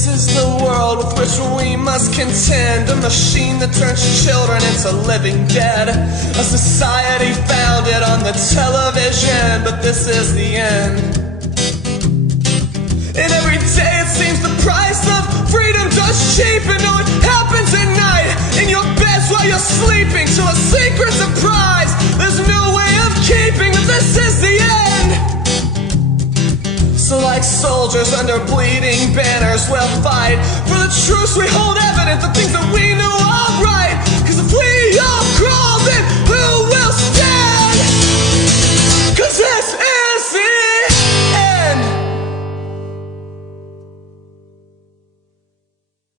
This is the world with which we must contend. A machine that turns children into living dead. A society founded on the television, but this is the end. And every day it seems the price of freedom does cheapen. No, it happens at night in your beds while you're sleeping. To a secret surprise, there's no way of keeping that this is the end. So like soldiers under bleeding banners, we'll fight for the truths we hold evident, the things that we know are right. Cause if we all crawl, then